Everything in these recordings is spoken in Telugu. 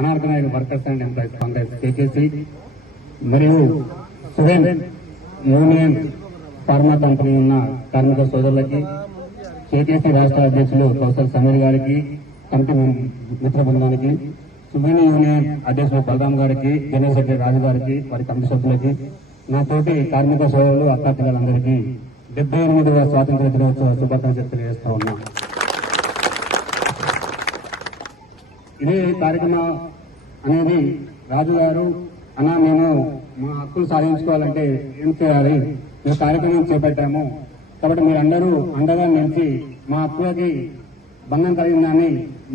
Unorganised workers and employees congress KKC మరియు సువెన్ యూనియన్ ఫార్మా కంపెనీ ఉన్న కార్మిక సోదరులకి కేకేసి రాష్ట్ర అధ్యక్షులు కౌశల్ సమీర్ గారికి కమిటీ మిత్ర బృందానికి సువెన్ యూనియన్ అధ్యక్షులు బలరాం గారికి జనరల్ సెక్రటరీ రాజు గారికి వారి కమిటీ సభ్యులకి నా తోటి కార్మిక సోదరులు అక్కా పిల్లలందరికీ 78వ స్వాతంత్ర దినోత్సవ శుభాకాంక్షలు తెలియజేస్తా ఉన్నా. ఇదే కార్యక్రమం అనేది రాజు గారు అన్నా మేము మా హక్కులు సాధించుకోవాలంటే ఏం చేయాలి, మేము కార్యక్రమం చేపట్టాము కాబట్టి మీరందరూ అండగా నిలిచి మా హక్కులకి భంగం కలిగిందని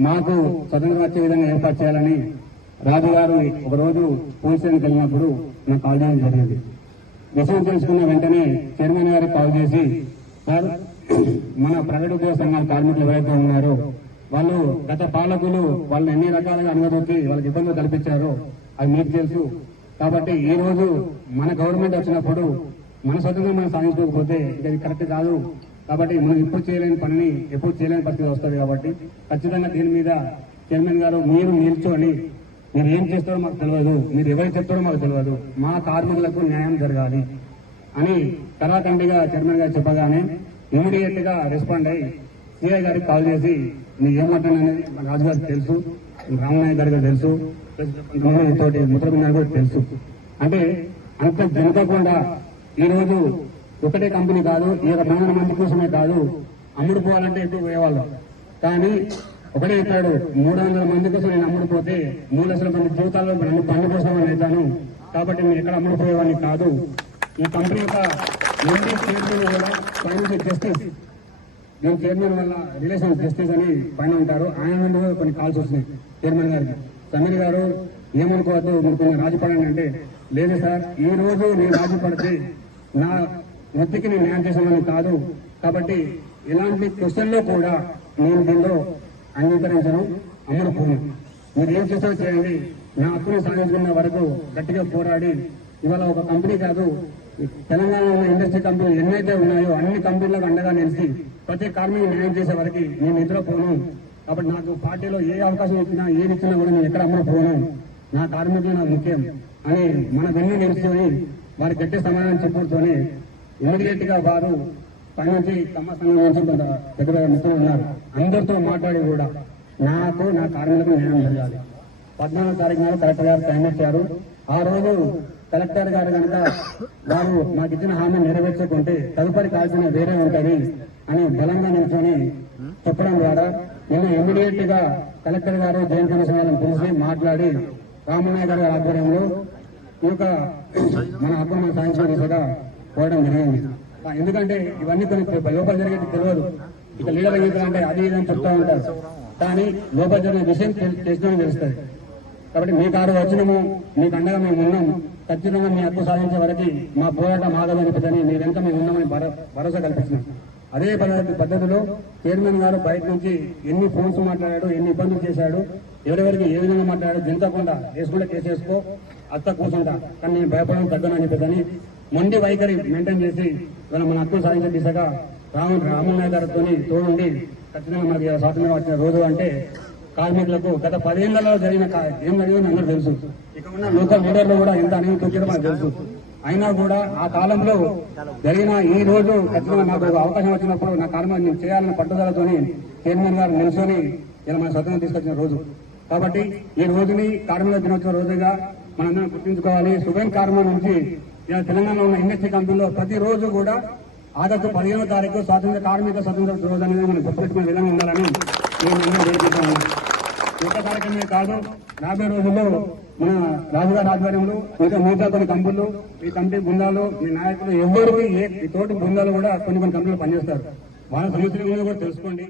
మాకు స్వతంత్రం వచ్చే విధంగా ఏర్పాటు చేయాలని రాజు గారు ఒకరోజు పోలీస్ స్టేషన్కి వెళ్ళినప్పుడు నాకు కాల్ చేయడం జరిగింది. విషయం తెలుసుకున్న వెంటనే చైర్మన్ గారికి కాల్ చేసి, సార్ మన ప్రైవేట్ ఉద్యోగ సంఘాల కార్మికులు ఎవరైతే ఉన్నారో వాళ్ళు గత పాలకులు వాళ్ళని ఎన్ని రకాలుగా అనగదొక్కి వాళ్ళకి ఇబ్బందులు కల్పించారో అది మీకు తెలుసు. కాబట్టి ఈ రోజు మన గవర్నమెంట్ వచ్చినప్పుడు మన స్వతంత్రం మనం సాధించుకోకపోతే ఇది కరెక్ట్ కాదు. కాబట్టి మనం ఇప్పుడు చేయలేని పనిని ఎప్పుడు చేయలేని పరిస్థితి వస్తుంది. కాబట్టి ఖచ్చితంగా దీని మీద చైర్మన్ గారు మీరు నిల్చొని మీరు ఏం చేస్తారో మాకు తెలియదు, మీరు ఎవరు చెప్తారో మాకు తెలియదు, మా కార్మికులకు న్యాయం జరగాలి అని కరాఖండిగా చైర్మన్ గారు చెప్పగానే ఇమీడియట్ గా రెస్పాండ్ అయ్యి సిఐ గారికి కాల్ చేసి నీకు ఏమంటాననేది రాజు గారికి తెలుసు, రామనాయ్ గారికి తెలుసు, తోటి ముద్రబిందా కూడా తెలుసు. అంటే అంత జనకకుండా ఈ రోజు ఒకటే కంపెనీ కాదు, 20 మంది కోసమే కాదు, అమ్ముడుపోవాలంటే ఎక్కువ పోయేవాళ్ళం. కానీ ఒకటే చెప్పాడు, 300 మంది కోసం నేను అమ్ముడుపోతే 3 లక్షల మంది జీవితాల్లో నన్ను పన్ను కోసం అవుతాను. కాబట్టి నేను ఎక్కడ అమ్ముడుపోయేవాడిని కాదు. ఈ కంపెనీ యొక్క ఎండీ చైర్మన్ కూడా ఫైనాన్షియల్ జస్టిస్, నేను చైర్మన్ వల్ల రిలేషన్ జస్టిస్ అని పైన ఉంటారు. ఆయన నుండి కొన్ని కాల్స్ వస్తున్నాయి చైర్మన్ గారికి. సమీర్ గారు ఏమనుకోవద్దు, మీరు కొన్ని రాజీ పడండి అంటే, లేదు సార్ ఈ రోజు నేను రాజీ పడితే నా వృత్తికి నేను న్యాయం చేసామని కాదు. కాబట్టి ఇలాంటి క్వశ్చన్లో కూడా నేను దీనిలో అంగీకరించను, అమ్ముడుపోను. మీరు ఏం చేస్తారో చేయండి, నా హక్కుని సాధించుకున్న వరకు గట్టిగా పోరాడి ఇవాళ ఒక కంపెనీ కాదు, తెలంగాణలో ఉన్న ఇండస్ట్రీ కంపెనీలు ఎన్నైతే ఉన్నాయో అన్ని కంపెనీలకు అండగా నిలిచి ప్రతి కార్మికులు న్యాయం చేసే వరకు నేను నిద్రపోను. కాబట్టి నాకు పార్టీలో ఏ అవకాశం ఇచ్చినా ఏది ఇచ్చినా కూడా నేను ఎక్కడ అమ్ముడుపోను, నా కార్మికులు నాకు ముఖ్యం అని మన వెన్ను నిలుచుకొని వారి గట్టి సమాధానం చెప్పడంతోనే ఇమీడియట్ గా వారు పైనుంచి తమ సంఘం నుంచి కొంత పెద్ద పెద్ద మిత్రులు ఉన్నారు, అందరితో మాట్లాడి కూడా నాకు నా కార్మికులకు న్యాయం జరగాలి. 14వ తారీఖు నాడు కలెక్టర్ గారు టైం ఇచ్చారు. ఆ రోజు కలెక్టర్ గారు కనుక వారు మాకు ఇచ్చిన హామీ నెరవేర్చకుంటే తదుపరి కాల్సిన వేరే ఉంటది అని బలంగా నిల్చొని చెప్పడం ద్వారా నేను ఇమీడియట్ గా కలెక్టర్ గారు జైన్ కమిషన్ వాళ్ళని పిలిచి మాట్లాడి రామనాయ్ గారి ఆధ్వర్యంలో ఈ యొక్క మన హక్కును మనం సాధించిన దిశగా పోవడం జరిగింది. ఎందుకంటే ఇవన్నీ కొన్ని లోపల జరిగేది తెలియదు. ఇక లీడర్ అంటే అది ఇదని చెప్తా ఉంటారు, కానీ లోపల జరిగిన విషయం తెలిసిన తెలుస్తుంది. కాబట్టి మీ కారు వచ్చినము, మీకు అండగా మేము ఉన్నాం, ఖచ్చితంగా మీ హక్కు సాధించే వరకు మా పోరాటం ఆగమనిపిద్దని మీ వెంట మేము ఉన్నామని భరోసా కల్పించినాం. అదే పద్ధతిలో చైర్మన్ గారు బయట నుంచి ఎన్ని ఫోన్స్ మాట్లాడాడు, ఎన్ని ఇబ్బందులు చేశాడు, ఎవరెవరికి ఏ విధంగా మాట్లాడాడు, దించకుండా వేసుకుంటే కేసేసుకో అత్త కూర్చుంటా కానీ నేను భయపడడం తగ్గనని పెద్దని మొండి వైఖరి మెయింటైన్ చేసి మన హక్కులు సాధించే దిశగా రామనాయ్ గారితో తోడుండి ఖచ్చితంగా మనకి స్వాతంత్రం వచ్చిన రోజు అంటే కార్మికులకు గత 10 ఏళ్లలో జరిగిన ఏం జరిగిందని అందరూ తెలుసు. ఇక ఉన్న లోకల్ లీడర్లు కూడా ఎంత అనేది తొక్కియడం మనకు తెలుసు. అయినా కూడా ఆ కాలంలో జరిగిన ఈ రోజు ఖచ్చితంగా నాకు అవకాశం వచ్చినప్పుడు నా కార్మికులు నేను చేయాలన్న పట్టుదలతోని చైర్మన్ గారు నిల్చొని ఇలా మన స్వతంత్రం తీసుకొచ్చిన రోజు. కాబట్టి ఈ రోజుని కార్మిక దినోత్సవ రోజుగా మనందరం గుర్తుంచుకోవాలి. సువెన్ కార్మికుల నుంచి తెలంగాణలో ఉన్న ఇండస్ట్రీ కంపెనీలో ప్రతిరోజు కూడా ఆగస్టు 15వ తారీఖు కార్మిక స్వతంత్ర రోజు అనేది మనం గుర్తుపెట్టుకునే విధంగా ఉండాలని నేను వేడుకుంటున్నాను. ఒక కార్యక్రమమే కాదు, రాబోయే రోజుల్లో మన రాజుగారి ఆధ్వర్యంలో ఇంకా మిగతా కొన్ని కంపెనీలు, ఈ కమిటీ బృందాలు, ఈ నాయకులు ఎవరికి ఈ తోటి బృందాలు కూడా కొన్ని కంపెనీలు పనిచేస్తారు. వాళ్ళ సమస్యల గురించి కూడా తెలుసుకోండి.